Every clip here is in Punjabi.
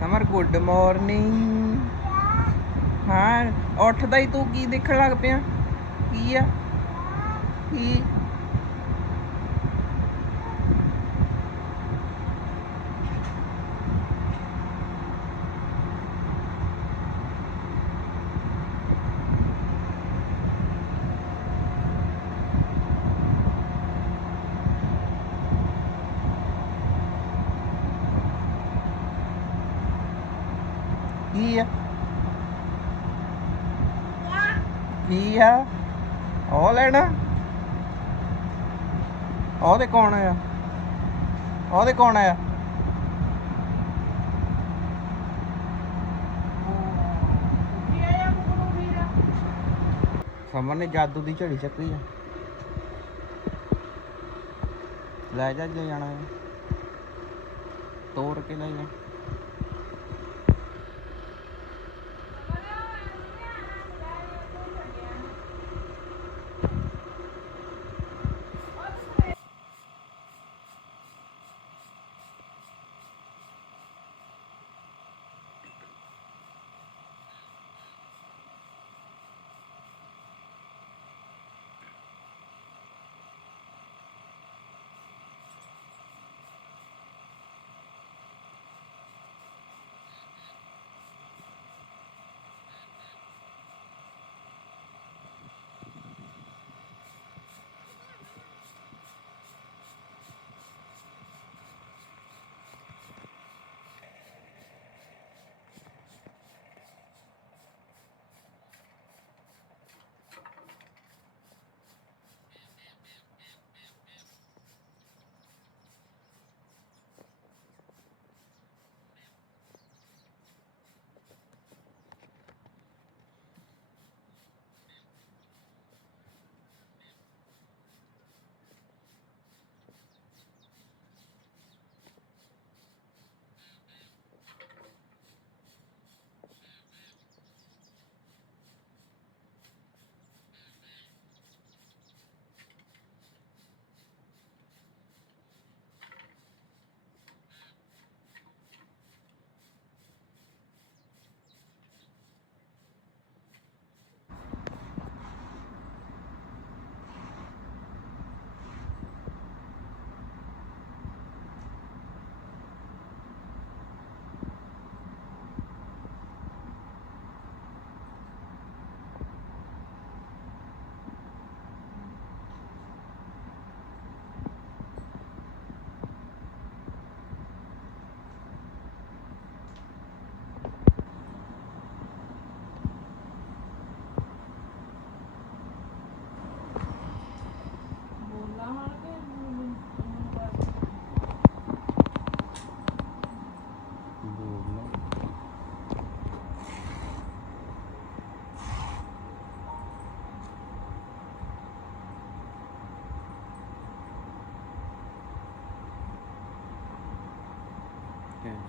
Summer good morning. ਹਾਂ ਉੱਠਦਾ ਹੀ ਤੂੰ ਕੀ ਦੇਖਣ ਲੱਗ ਪਿਆ? ਕੀ ਆ? ਕੀ ਕੀ ਆ? ਕੀ ਆ? ਉਹ ਲੈਣਾ। ਉਹਦੇ ਕੌਣ ਆ? ਉਹਦੇ ਕੌਣ ਆ? ਸਮਰ ਨੇ ਜਾਦੂ ਦੀ ਝੜੀ ਚੱਕੀ ਆ। ਲੈ ਜਾ, ਜੇ ਜਾਣਾ ਹੈ ਤੋੜ ਕੇ ਲੈ ਜਾ।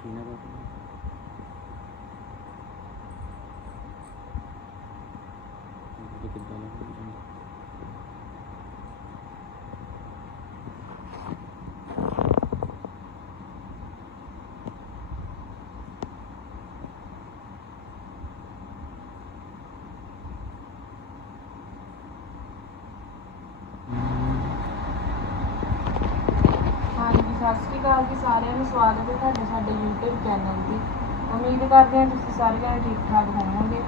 ਕੈਂਚੀ ਨਾ ਕਰ ਇਹ ਕਿੱਦਾਂ ਲੱਗਦੀ ਹੈ ਹਾਂਜੀ ਸਤਿ ਸ਼੍ਰੀ ਅਕਾਲ ਜੀ ਸਾਰਿਆਂ ਨੂੰ ਸਵਾਗਤ ਹੈ ਤੁਹਾਡੇ ਸਾਡੇ YouTube ਚੈਨਲ ਤੇ। ਉਮੀਦ ਕਰਦੇ ਹਾਂ ਤੁਸੀਂ ਸਾਰੇ ਜਣੇ ਠੀਕ ਠਾਕ ਹੋਵੋਗੇ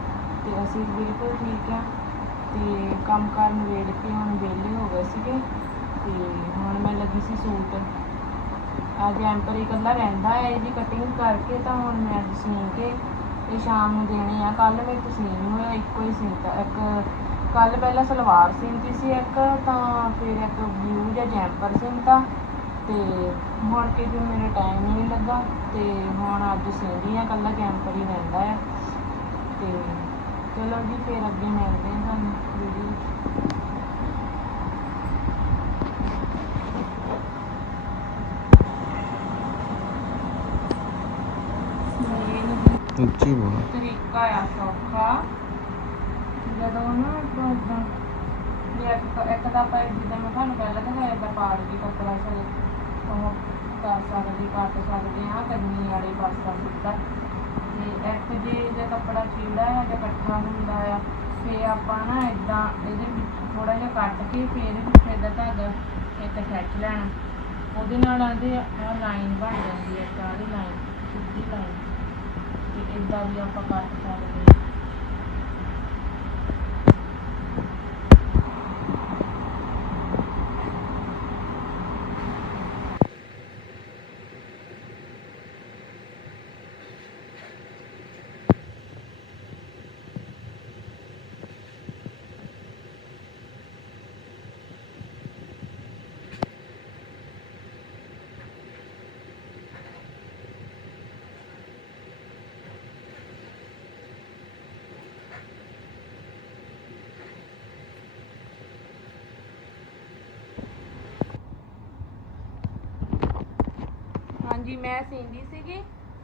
ਤੇ ਅਸੀਂ ਬਿਲਕੁਲ ਠੀਕ ਹਾਂ। ਤੇ ਕੰਮ ਕਾਰ ਨਵੇੜ ਕੇ ਹੁਣ ਵਿਹਲੇ ਹੋ ਗਏ ਸੀਗੇ। ਤੇ ਹੁਣ ਮੈਂ ਲੱਗੀ ਸੀ ਸੂਟ। ਅੱਜ ਐਂਪਰ ਇਕੱਲਾ ਰਹਿੰਦਾ ਹੈ, ਇਹਦੀ ਕਟਿੰਗ ਕਰਕੇ ਤਾਂ ਹੁਣ ਮੈਂ ਅੱਜ ਸੀ ਕੇ ਤੇ ਸ਼ਾਮ ਨੂੰ ਦੇਣੇ ਆ। ਕੱਲ ਮੇਰੇ ਤੋਂ ਸੀਨ ਨਹੀਂ ਹੋਇਆ, ਇੱਕੋ ਹੀ ਸੀਤਾ ਇੱਕ ਕੱਲ ਪਹਿਲਾਂ ਸਲਵਾਰ ਸੀਂਦੀ ਸੀ ਇੱਕ, ਤਾਂ ਫਿਰ ਇੱਕ ਬਲੂ ਜਾਂ ਜੈਂਪਰ ਸੀਂਤਾ ਤੇ ਮੁੜ ਕੇ ਜੋ ਮੇਰੇ ਟਾਈਮ ਨਹੀਂ ਲੱਗਾ ਤੇ ਹੁਣ ਅੱਜ ਸੀਂਦੀ ਆ ਕੱਲਾ ਕੈਂਪਰ ਹੀ ਰਹਿੰਦਾ ਹੈ। ਤੇ ਚਲੋ ਜੀ ਫਿਰ ਅੱਗੇ ਮਿਲਦੇ ਹਾਂ ਤੁਹਾਨੂੰ ਵੀਡੀਓ ਉੱਚੀ ਬੋਲ। ਤਰੀਕਾ ਆ ਸੌਖਾ। ਜਦੋਂ ਨਾ ਵੀ ਇੱਕ ਇੱਕ ਤਾਂ ਆਪਾਂ ਜਿੱਦਾਂ ਮੈਂ ਤੁਹਾਨੂੰ ਪਹਿਲਾਂ ਦਿਖਾਇਆ ਪਾੜ ਕੇ ਕੱਪੜਾ ਸਾਰੇ ਉਹ ਕਰ ਸਕਦੇ ਕੱਟ ਸਕਦੇ ਆ ਕੰਨੀ ਵਾਲੇ ਪਾਸਾ ਸਿੱਧਾ। ਇੱਕ ਜੇ ਜੇ ਕੱਪੜਾ ਚੀੜਾ ਹੈ ਜਾਂ ਇਕੱਠਾ ਹੁੰਦਾ ਆ ਫੇ ਆਪਾਂ ਨਾ ਇਦਾਂ ਇਹਦੇ ਵਿੱਚ ਥੋੜਾ ਜਿਹਾ ਕੱਟ ਕੇ ਫੇਰ ਇਹਦੇ ਵਿੱਚ ਇਹਦਾ ਧਾਗਾ ਇੱਕ ਖਿੱਚ ਲੈਣਾ। ਉਹਦੇ ਨਾਲ ਆਂਦੇ ਆ ਲਾਈਨ ਬਣ ਜਾਂਦੀ ਹੈ ਸਾਰੀ ਲਾਈਨ? ਸਿੱਧੀ ਲਾਈਨ। ਤੇ ਇਦਾਂ ਵੀ ਆਪਾਂ ਕੱਟ ਸਕਦੇ ਹਾਂ। ਹਾਂਜੀ ਮੈਂ ਸੀਂਦੀ ਸੀਗੀ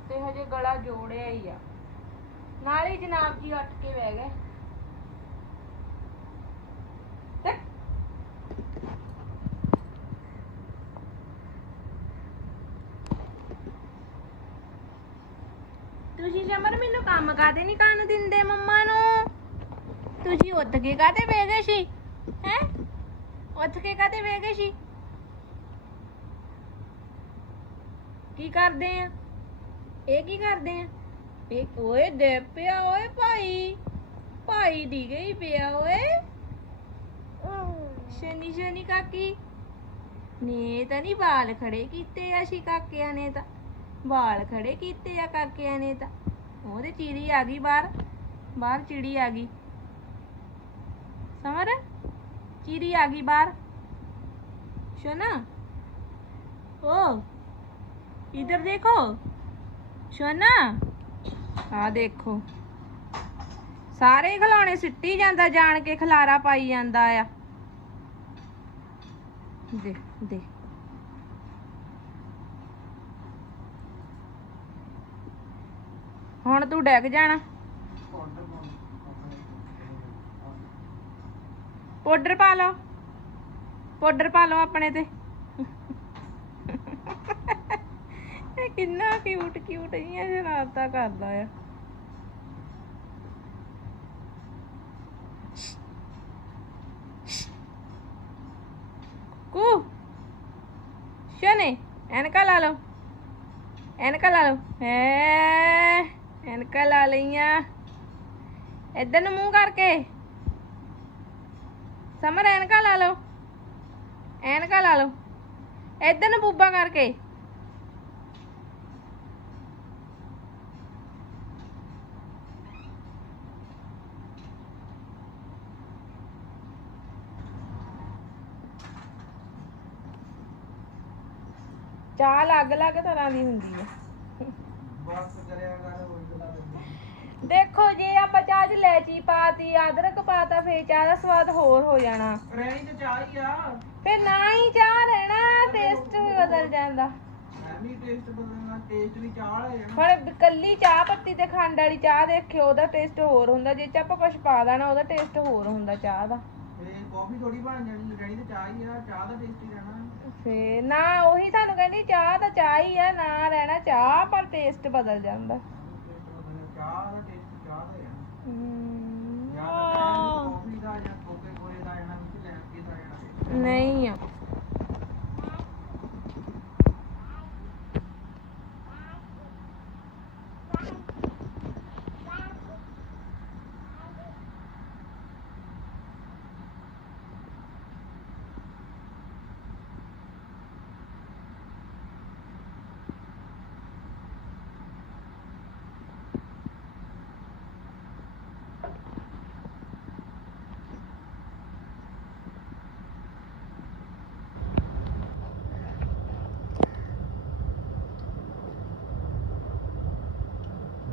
ਤੇ ਹਜੇ ਗਲਾ ਜੋੜਿਆ ਹੀ ਆ। ਨਾਲ ਹੀ ਜਨਾਬ ਜੀ ਉੱਠ ਕੇ ਬਹਿ ਗਏ। ਤੁਸੀਂ ਜਮਰ ਮੈਨੂੰ ਕੰਮ ਕਾਦੇ ਨਹੀਂ ਕਰਨ ਦਿੰਦੇ ਮੰਮਾ ਨੂੰ? ਤੁਸੀਂ ਉੱਠ ਕੇ ਕਾਤੇ ਬਹਿ ਗਏ ਸੀ? ਹੈ? ਉੱਠ ਕੇ ਕਾਤੇ ਬਹਿ ਗਏ ਸੀ? ਕੀ ਕਰਦੇ ਆ? ਇਹ ਕੀ ਕਰਦੇ ਆ? ਇਹ ਓਏ ਦੇ ਪਿਆ ਓਏ ਭਾਈ। ਭਾਈ ਦੀ ਗਈ ਪਿਆ ਓਏ। ਸ਼ਨੀ ਸ਼ਨੀ ਕਾਕੀ। ਨੇ ਤਾਂ ਨਹੀਂ ਵਾਲ ਖੜੇ ਕੀਤੇ ਆ ਸ਼ੀ ਕਾਕਿਆਂ ਨੇ ਤਾਂ। ਵਾਲ ਖੜੇ ਕੀਤੇ ਆ ਕਾਕਿਆਂ ਨੇ ਤਾਂ। ਉਹਦੇ ਚਿੜੀ ਆ ਗਈ ਬਾਹਰ। ਬਾਹਰ ਚਿੜੀ ਆ ਗਈ। ਸਮਰ, ਚਿੜੀ ਆ ਗਈ ਬਾਹਰ। ਸ਼ੋਨਾ। ਓ। इधर देखो ਸ਼ੋਨਾ ਆ ਦੇਖੋ ਸਾਰੇ ਹੀ ਖਿਲੌਣੇ ਸਿੱਟੀ ਜਾਂਦਾ ਜਾਣ ਕੇ ਖਲਾਰਾ ਪਾਈ ਜਾਂਦਾ ਆ ਦੇ ਦੇ ਹੁਣ ਤੂੰ ਡੈਗ ਜਾਣਾ ਪਾਊਡਰ ਪਾ ਲਓ ਪਾਊਡਰ ਪਾ ਲਓ ਆਪਣੇ ਤੇ ਇੰਨਾ ਕਿਊਟ ਕਿਊਟ ਜੀਆਂ ਸ਼ਰਾਰਤਾਂ ਕਰਦਾ ਆ। ਕੂ, ਸ਼ਨੇ, ਐਨਕਾ ਲਾ ਲਓ। ਐਨਕਾ ਲਾ ਲਓ। ਹੈ, ਐਨਕਾ ਲਾ ਲਈਆਂ। ਇੱਧਰ ਨੂੰ ਮੂੰਹ ਕਰਕੇ। ਸਮਰ, ਐਨਕਾ ਲਾ ਲਓ। ਐਨਕਾ ਲਾ ਲਓ। ਇੱਧਰ ਨੂੰ ਬੂਬਾ ਕਰਕੇ। ਚਾਹ ਅਲੱਗ-ਅਲੱਗ ਤਰ੍ਹਾਂ ਦੀ ਹੁੰਦੀ ਹੈ ਦੇਖੋ ਜੇ ਆਪਾਂ ਚਾਹ 'ਚ ਲੈਚੀ ਪਾਤੀ ਅਦਰਕ ਪਾਤਾ ਫੇਰ ਚਾਹ ਦਾ ਸਵਾਦ ਹੋਰ ਹੋ ਜਾਣਾ। ਰਹਿਣੀ ਤੇ ਚਾਹ ਹੀ ਆ। ਫੇਰ ਨਾ ਹੀ ਚਾਹ ਰਹਿਣਾ ਟੇਸਟ ਵੀ ਬਦਲ ਜਾਂਦਾ। ਮੈਂ ਵੀ ਟੇਸਟ ਬਦਲਣਾ ਟੇਸਟ ਵੀ ਚਾਹ ਵਾਲਾ ਜਾਣਾ ਹੁਣ ਕੱਲੀ ਚਾਹ ਪੱਤੀ ਤੇ ਖੰਡ ਵਾਲੀ ਚਾਹ ਦੇਖਿਓ ਉਹਦਾ ਟੇਸਟ ਹੋਰ ਹੁੰਦਾ। ਜੇ ਚ ਆਪਾਂ ਕੁਝ ਪਾ ਦੇਣਾ ਉਹਦਾ ਟੇਸਟ ਹੋਰ ਹੁੰਦਾ ਚਾਹ ਦਾ। ਤੇ ਕਾਫੀ ਥੋੜੀ ਬਣ ਜਾਣੀ ਰਹਿਣੀ ਤੇ ਚਾਹ ਹੀ ਆ ਚਾਹ ਦਾ ਟੇਸਟ ਹੀ। ਰਹਿਣਾ ਫੇ ਨਾ ਉਹੀ ਤੁਹਾਨੂੰ ਕਹਿੰਦੀ ਚਾਹ ਤਾਂ ਚਾਹ ਹੀ ਆ ਨਾ ਰਹਿਣਾ ਚਾਹ ਪਰ ਟੇਸਟ ਬਦਲ ਜਾਂਦਾ। Taste ਬਦਲਣਾ, ਚਾਹ ਦਾ ਟੇਸਟ ਚਾਹ ਦਾ ਜਾਣਾ ਹਮ, ਜਾਂ ਤਾਂ ਕਾਫੀ ਦਾ ਜਾਂ ਕੋਕੇ ਕੋਲੇ ਦਾ ਜਾਣਾ ਵਿੱਚ ਲੈ ਕੇ ਦਾ ਜਾਣਾ ਨਹੀਂ ਆ।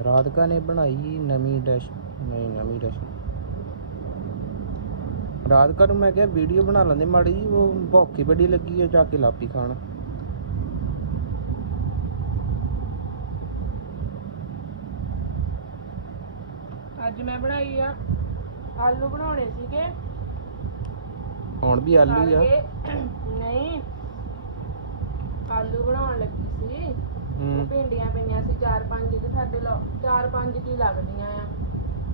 ਰਾਧਿਕਾ ਨੇ ਬਣਾਈ ਨਵੀਂ ਡਿਸ਼ ਨਹੀਂ ਨਵੀਂ ਡਿਸ਼ ਰਾਧਿਕਾ ਨੂੰ ਮੈਂ ਕਿਹਾ ਵੀਡੀਓ ਬਣਾ ਲੈਂਦੇ ਮਾੜੀ ਜੀ ਉਹ ਭੌਕੀ ਬੜੀ ਲੱਗੀ ਆ ਜਾ ਕੇ ਲਾਪੀ ਖਾਣ। ਅੱਜ ਮੈਂ ਬਣਾਈ ਆ ਆਲੂ ਬਣਾਉਣੇ ਸੀਗੇ। ਹੁਣ ਵੀ ਆਲੂ ਹੀ ਆ। ਤਲ ਕੇ- ਨਹੀਂ ਆਲੂ ਬਣਾਉਣ ਲੱਗੀ ਸੀ। ਹੂੰ। ਭਿੰਡੀਆਂ ਪਈਆਂ ਸੀ ਚਾਰ ਪੰਜ ਜਿਹਦੇ ਸਾਡੇ ਲ- ਚਾਰ ਪੰਜ ਕੀ ਲੱਗਦੀਆਂ ਆ।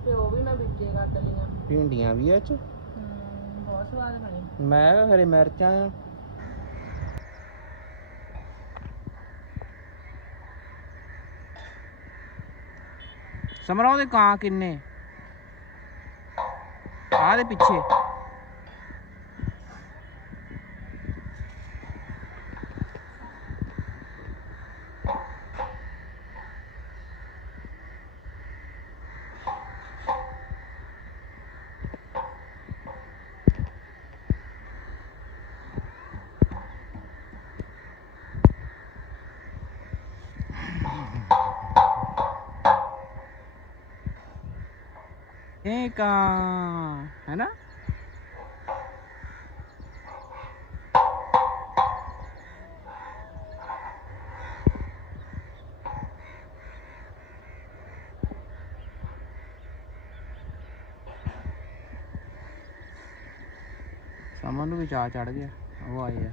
ਤੇ ਉਹ ਵੀ ਮੈਂ ਵਿੱਚੇ ਕੱਟ ਲਈਆਂ। ਭਿੰਡੀਆਂ ਵੀ ਇਹ ਚ? ਹਮ, ਬਹੁਤ ਸਵਾਦ ਬਣੀ। ਮੈਂ ਕਿਹਾ ਹਰੇ ਮਿਰਚਾਂ ਆ। ਸਮਰਾ ਉਹਦੇ ਕਾਂ ਕਿੰਨੇ? ਆਹ ਦੇ ਪਿੱਛੇ। ਇਹ ਕਾਂ ਹੈ ਨਾ ਸਮਨ ਨੂੰ ਵੀ ਚਾਹ ਚੜ ਗਿਆ ਉਹ ਆਏ ਆ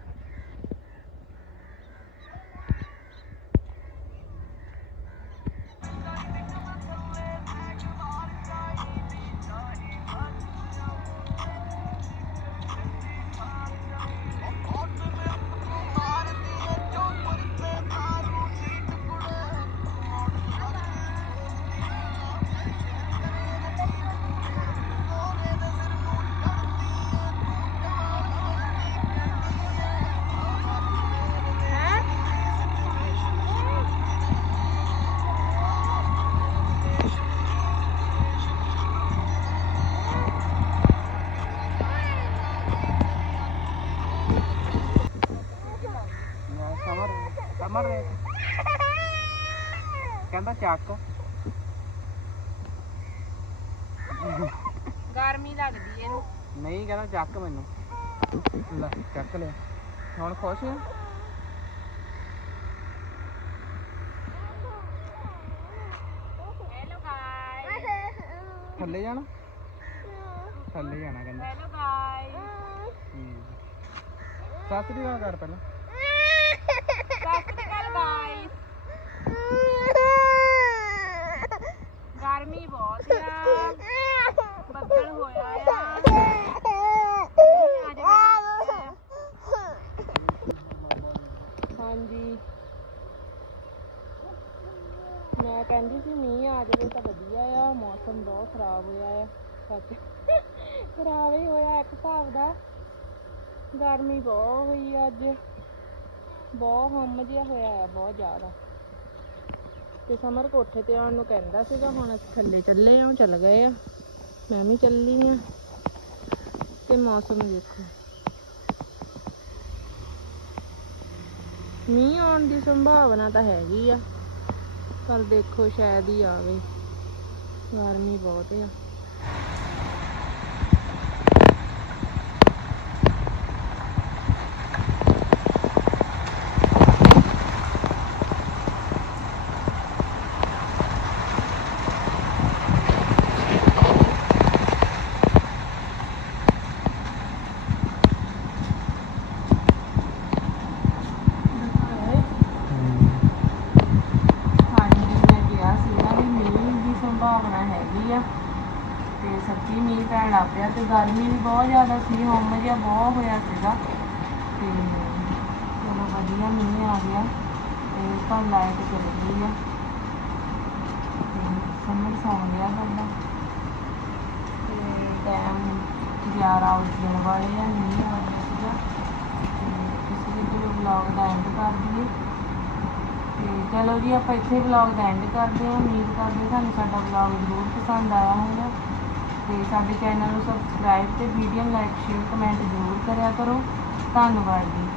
ਕਹਿੰਦਾ ਚੱਕ। ਗਰਮੀ ਲੱਗਦੀ ਇਹਨੂੰ। ਨਹੀਂ ਕਹਿੰਦਾ ਚੱਕ ਮੈਨੂੰ। ਲੈ ਚੱਕ ਲਿਆ। ਹੁਣ ਖੁਸ਼ ਆ? ਹੈਲੋ ਗਾਇਸ ਥੱਲੇ ਜਾਣਾ? ਥੱਲੇ ਜਾਣਾ ਕਹਿੰਦਾ। ਹੈਲੋ ਗਾਇਸ ਹੂੰ। ਸਤਿ ਸ੍ਰੀ ਅਕਾਲ ਕਰ ਪਹਿਲਾਂ ਸਤਿ ਸ਼੍ਰੀ ਅਕਾਲ ਗਾਇਸ ਗਰਮੀ ਬਹੁਤ ਆ। ਬੱਦਲ ਹੋਇਆ ਆ। ਹਾਂਜੀ। ਮੈਂ ਕਹਿੰਦੀ ਸੀ ਮੀਂਹ ਆ ਜਾਵੇ ਤਾਂ ਵਧੀਆ ਆ, ਮੌਸਮ ਬਹੁਤ ਖਰਾਬ ਹੋਇਆ ਆ। ਸੱਚ। ਖਰਾਬ ਹੀ ਹੋਇਆ ਇੱਕ ਹਿਸਾਬ ਦਾ। ਗਰਮੀ ਬਹੁਤ ਹੋਈ ਆ ਅੱਜ। ਬਹੁਤ ਹਮ ਜਿਹਾ ਹੋਇਆ ਆ, ਬਹੁਤ ਜ਼ਿਆਦਾ। ਤੇ ਸਮਰ ਕੋਠੇ ਤੇ ਆਉਣ ਨੂੰ ਕਹਿੰਦਾ ਸੀਗਾ, ਹੁਣ ਅਸੀਂ ਥੱਲੇ ਚੱਲੇ ਆ ਚੱਲ ਗਏ ਆ। ਮੈਂ ਵੀ ਚੱਲੀ ਆ, ਤੇ ਮੌਸਮ ਦੇਖੋ। ਮੀਂਹ ਆਉਣ ਦੀ ਸੰਭਾਵਨਾ ਤਾਂ ਹੈਗੀ ਆ, ਪਰ ਦੇਖੋ ਸ਼ਾਇਦ ਹੀ ਆਵੇ। ਗਰਮੀ ਬਹੁਤ ਆ ਹਾਂਜੀ ਮੈਂ ਕਿਹਾ ਸੀਗਾ ਵੀ ਮੀਂਹ ਦੀ ਸੰਭਾਵਨਾ ਹੈਗੀ ਆ ਤੇ ਸੱਚੀ ਮੀਂਹ ਪੈਣ ਲੱਗ ਪਿਆ ਤੇ ਗਰਮੀ ਵੀ ਬਹੁਤ ਜ਼ਿਆਦਾ ਸੀ ਹੁੰਮ ਜਿਹਾ ਬਹੁਤ ਹੋਇਆ ਸੀਗਾ। ਤੇ ਚਲੋ ਵਧੀਆ ਮੀਂਹ ਆ ਗਿਆ ਤੇ ਪਰ ਲਾਈਟ ਚਲ ਗਈ ਆ। ਤੇ ਸਮਝ ਸੌਂ ਗਿਆ ਸਾਡਾ। ਤੇ ਟਾਈਮ 11 ਵਜਣ ਵਾਲੇ ਆ, ਮੀਂਹ ਆ ਗਿਆ ਸੀਗਾ। ਤੇ ਇਸ ਲਈ ਚਲੋ ਵਲੌਗ ਦਾ ਐਂਡ ਕਰ ਦਈਏ। ਤੇ ਚਲੋ ਜੀ, ਆਪਾਂ ਇੱਥੇ ਵਲੌਗ ਦਾ ਐਂਡ ਕਰਦੇ ਹਾਂ। ਉਮੀਦ ਕਰਦੇ ਸਾਨੂੰ ਸਾਡਾ ਵਲੌਗ ਜ਼ਰੂਰ ਪਸੰਦ ਆਇਆ ਹੋਵੇਗਾ ਤੇ ਸਾਡੇ ਚੈਨਲ ਨੂੰ ਸਬਸਕ੍ਰਾਈਬ ਤੇ ਵੀਡੀਓ ਨੂੰ ਲਾਈਕ ਸ਼ੇਅਰ ਕਮੈਂਟ ਜ਼ਰੂਰ ਕਰਿਆ ਕਰੋ। ਧੰਨਵਾਦ ਜੀ।